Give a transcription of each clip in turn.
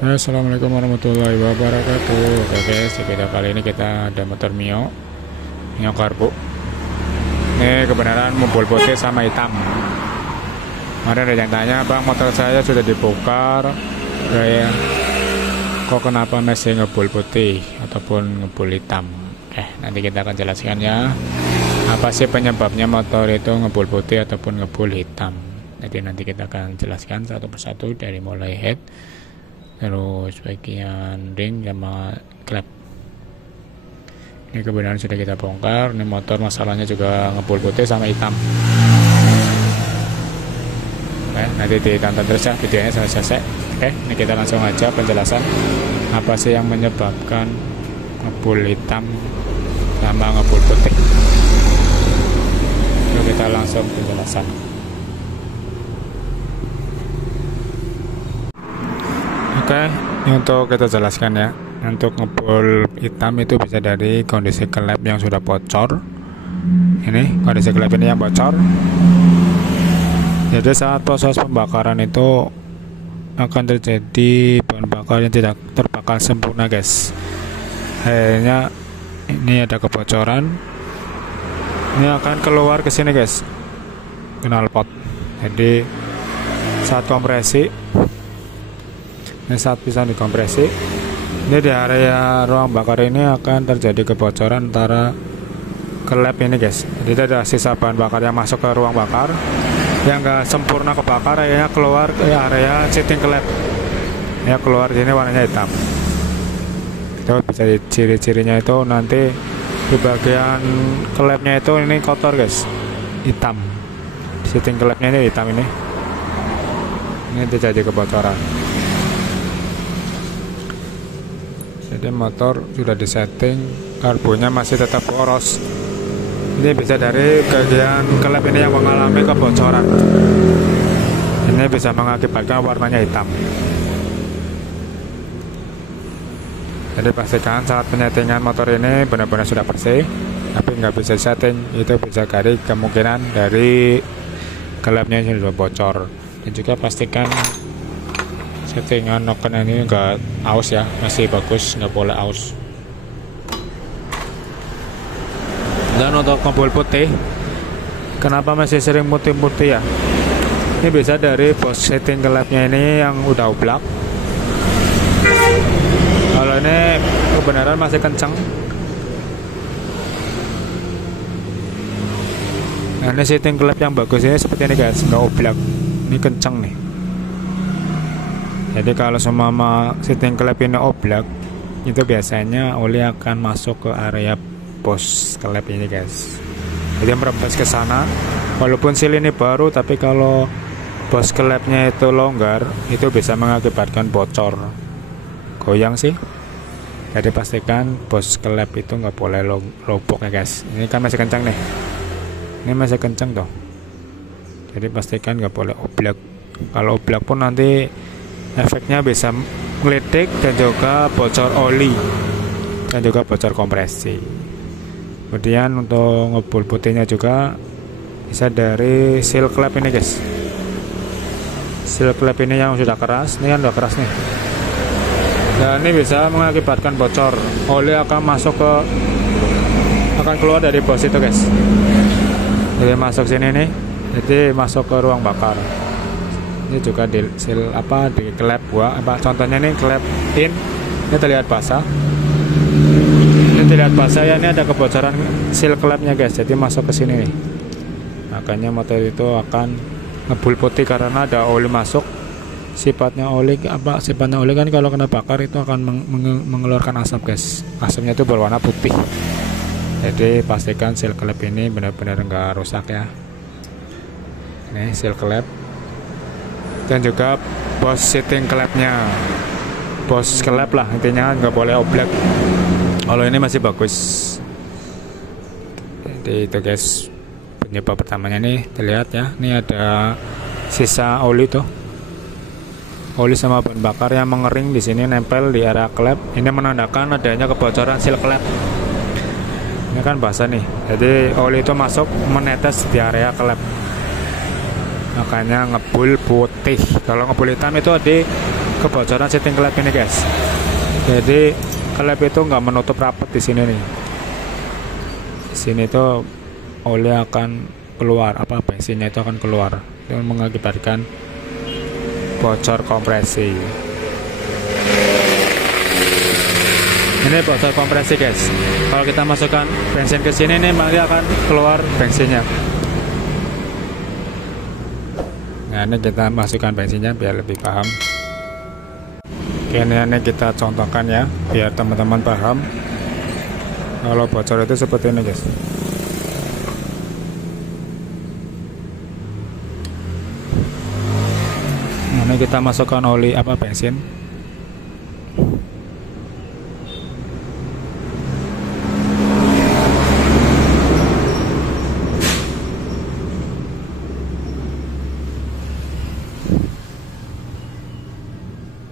Assalamualaikum warahmatullahi wabarakatuh. Oke guys, di video kali ini kita ada motor Mio Carbo. Ini kebenaran mobil putih sama hitam. Kemarin ada yang tanya, bang, motor saya sudah dibongkar, kok kenapa masih ngebul putih ataupun ngebul hitam? Nanti kita akan jelaskan ya, apa sih penyebabnya motor itu ngebul putih ataupun ngebul hitam. Jadi nanti kita akan jelaskan satu persatu dari mulai head, terus bagian ring sama klep. Ini kebenaran sudah kita bongkar. Ini motor masalahnya juga ngebul putih sama hitam. Nanti ditonton terus ya videonya sampai selesai. Ini kita langsung aja penjelasan apa sih yang menyebabkan ngebul hitam sama ngebul putih. Yuk kita langsung penjelasan. Ini untuk kita jelaskan ya. Untuk ngebul hitam itu bisa dari kondisi klep yang sudah bocor. Ini kondisi klep ini yang bocor. Jadi saat proses pembakaran itu akan terjadi bahan bakar yang tidak terbakar sempurna, guys. Akhirnya ini ada kebocoran. Ini akan keluar ke sini, guys, knalpot. Jadi saat kompresi, ini saat bisa dikompresi, ini di area ruang bakar ini akan terjadi kebocoran antara klep ini, guys. Jadi ada sisa bahan bakar yang masuk ke ruang bakar yang enggak sempurna kebakar, akhirnya keluar ke area seating klep. Ya, keluar sini warnanya hitam. Itu bisa ciri-cirinya itu nanti di bagian klepnya itu ini kotor, guys, hitam. Seating klepnya ini hitam ini. Ini terjadi kebocoran. Jadi motor sudah disetting, karbonya masih tetap boros. Ini bisa dari bagian klep ini yang mengalami kebocoran. Ini bisa mengakibatkan warnanya hitam. Jadi pastikan saat penyetingan motor ini benar-benar sudah bersih. Tapi nggak bisa setting, itu bisa dari kemungkinan dari klepnya yang sudah bocor. Dan juga pastikan settingan noken ini enggak aus ya, masih bagus, nggak boleh aus. Dan untuk ngebul putih, kenapa masih sering putih-putih ya? Ini bisa dari bos setting klepnya ini yang udah oblak. Kalau ini kebenaran masih kencang. Nah, ini setting klep yang bagus ini seperti ini, guys, nggak oblak. Ini kencang nih. Jadi kalau semua setting klep ini oblak, itu biasanya oli akan masuk ke area bos klep ini, guys. Jadi merembes ke sana. Walaupun seal ini baru, tapi kalau bos klepnya itu longgar, itu bisa mengakibatkan bocor, goyang sih. Jadi pastikan bos klep itu nggak boleh lobok ya, guys. Ini kan masih kencang nih. Ini masih kencang toh. Jadi pastikan nggak boleh oblak. Kalau oblak pun nanti efeknya bisa ngeledik dan juga bocor oli dan juga bocor kompresi. Kemudian untuk ngebul putihnya juga bisa dari seal klep ini, guys. Seal klep ini yang sudah keras, ini kan udah keras nih. Dan ini bisa mengakibatkan bocor. Oli akan keluar dari bos itu, guys. Jadi masuk sini nih. Jadi masuk ke ruang bakar. Ini juga di seal di klep contohnya nih klep in. Ini terlihat basah. Ini terlihat basah ya, ini ada kebocoran seal klepnya, guys. Jadi masuk ke sini nih. Makanya motor itu akan ngebul putih karena ada oli masuk. Sifatnya oli kan kalau kena bakar itu akan mengeluarkan asap, guys. Asapnya itu berwarna putih. Jadi pastikan seal klep ini benar-benar enggak rusak ya. Nih seal klep. Dan juga bos setting klepnya, bos klep lah intinya, nggak boleh oblak. Kalau ini masih bagus. Jadi itu, guys, penyebab pertamanya nih terlihat ya. Ini ada sisa oli tuh, oli sama bahan bakar yang mengering di sini nempel di area klep. Ini menandakan adanya kebocoran seal klep. Ini kan basah nih, jadi oli itu masuk menetes di area klep. Makanya ngebul putih. Kalau ngebul hitam itu kebocoran setting klep ini guys. Jadi klep itu nggak menutup rapat di sini nih. Di sini tuh oli akan keluar, bensinnya itu akan keluar, dan mengakibatkan bocor kompresi. Ini bocor kompresi guys. Kalau kita masukkan bensin ke sini nih, nanti akan keluar bensinnya. Nah, ini kita masukkan bensinnya biar lebih paham. Ini kita contohkan ya, biar teman-teman paham. Kalau bocor itu seperti ini guys. Nah, ini kita masukkan oli bensin.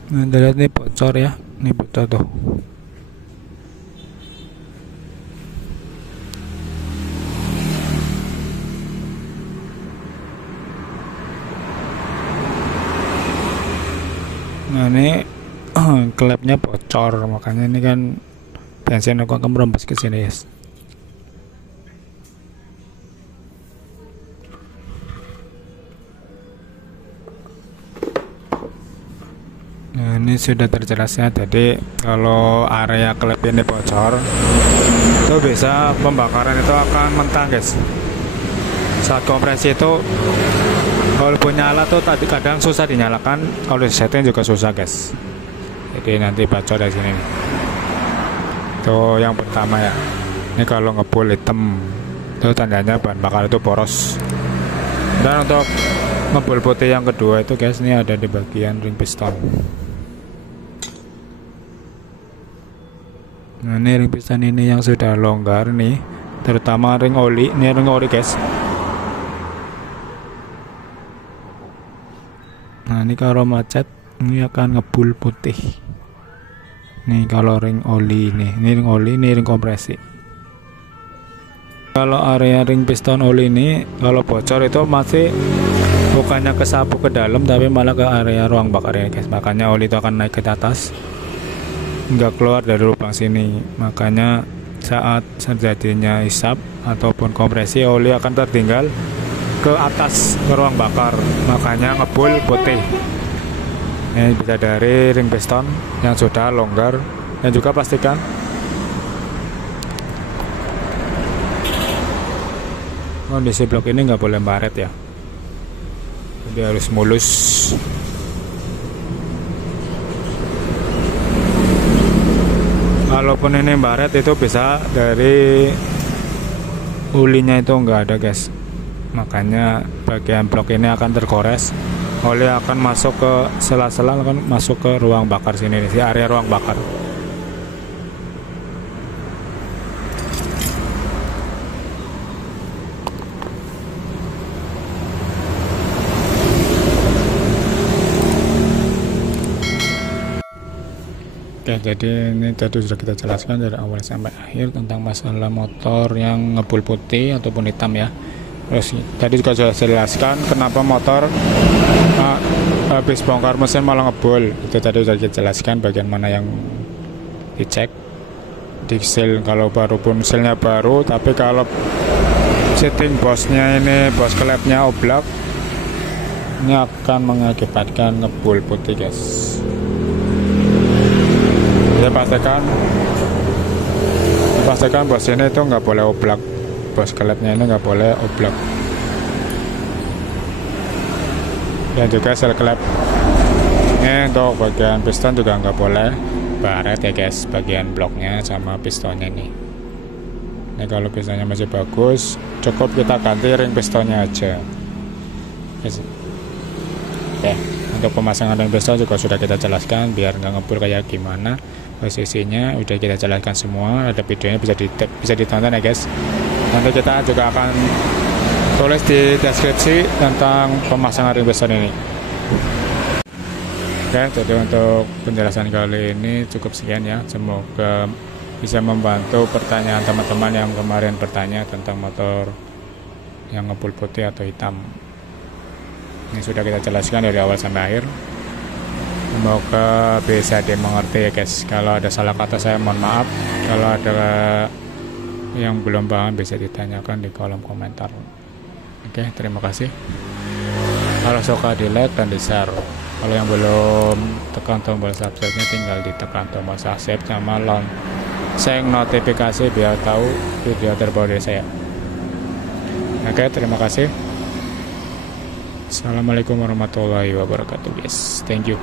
Nah, lihat nih bocor ya, ini bocor tuh. Nah, ini klepnya bocor, makanya ini kan bensin akan merembes ke sini guys. Nah, ini sudah terjelasnya. Jadi kalau area klep ini bocor, itu bisa pembakaran itu akan mentah guys. Saat kompresi itu walaupun nyala tuh tadi kadang susah dinyalakan, kalau di setting juga susah guys. Jadi nanti bocor dari sini nih. Itu yang pertama ya. Ini kalau ngebul hitam itu tandanya bahan bakar itu boros. Dan untuk ngebul putih yang kedua itu guys, ini ada di bagian ring piston. Nah, ini ring piston ini yang sudah longgar nih, terutama ring oli. Ini ring oli guys. Nah, ini kalau macet ini akan ngebul putih. Nih kalau ring oli ini ring oli, ini ring kompresi. Kalau area ring piston oli ini kalau bocor itu masih bukannya kesapu ke dalam, tapi malah ke area ruang bakar ini guys. Makanya oli itu akan naik ke atas, nggak keluar dari lubang sini. Makanya saat terjadinya isap ataupun kompresi, oli akan tertinggal ke atas ke ruang bakar, makanya ngebul putih. Ini bisa dari ring piston yang sudah longgar, dan juga pastikan kondisi blok ini nggak boleh baret ya, jadi harus mulus. Walaupun ini baret itu bisa dari ulinya itu nggak ada guys, makanya bagian blok ini akan tergores, oli akan masuk ke sela-sela, akan masuk ke ruang bakar sini, di area ruang bakar. Oke, jadi ini tadi sudah kita jelaskan dari awal sampai akhir tentang masalah motor yang ngebul putih ataupun hitam ya. Terus tadi juga sudah jelaskan kenapa motor habis bongkar mesin malah ngebul. Itu tadi sudah kita jelaskan bagian mana yang dicek di seal. Kalau baru pun sealnya baru, tapi kalau setting bosnya ini, bos klepnya oblak, ini akan mengakibatkan ngebul putih guys. Ya pastikan bos ini itu nggak boleh oblak, bos klepnya ini nggak boleh oblak, dan juga sel klep ini untuk bagian piston juga nggak boleh baret ya guys, bagian bloknya sama pistonnya ini. Ini kalau pistonnya masih bagus, cukup kita ganti ring pistonnya aja. Oke, untuk pemasangan ring piston juga sudah kita jelaskan biar nggak ngebul kayak gimana. Posisinya udah kita jelaskan semua, ada videonya bisa ditonton ya guys. Nanti kita juga akan tulis di deskripsi tentang pemasangan ring piston ini. Oke, jadi untuk penjelasan kali ini cukup sekian ya. Semoga bisa membantu pertanyaan teman-teman yang kemarin bertanya tentang motor yang ngebul putih atau hitam. Ini sudah kita jelaskan dari awal sampai akhir. Semoga bisa dimengerti ya guys. Kalau ada salah kata saya mohon maaf. Kalau ada yang belum paham bisa ditanyakan di kolom komentar. Oke, terima kasih. Kalau suka di like dan di share. Kalau yang belum tekan tombol subscribe-nya tinggal ditekan tombol subscribe sama lonceng notifikasi biar tahu video terbaru dari saya. Oke, terima kasih. Assalamualaikum warahmatullahi wabarakatuh guys. Thank you.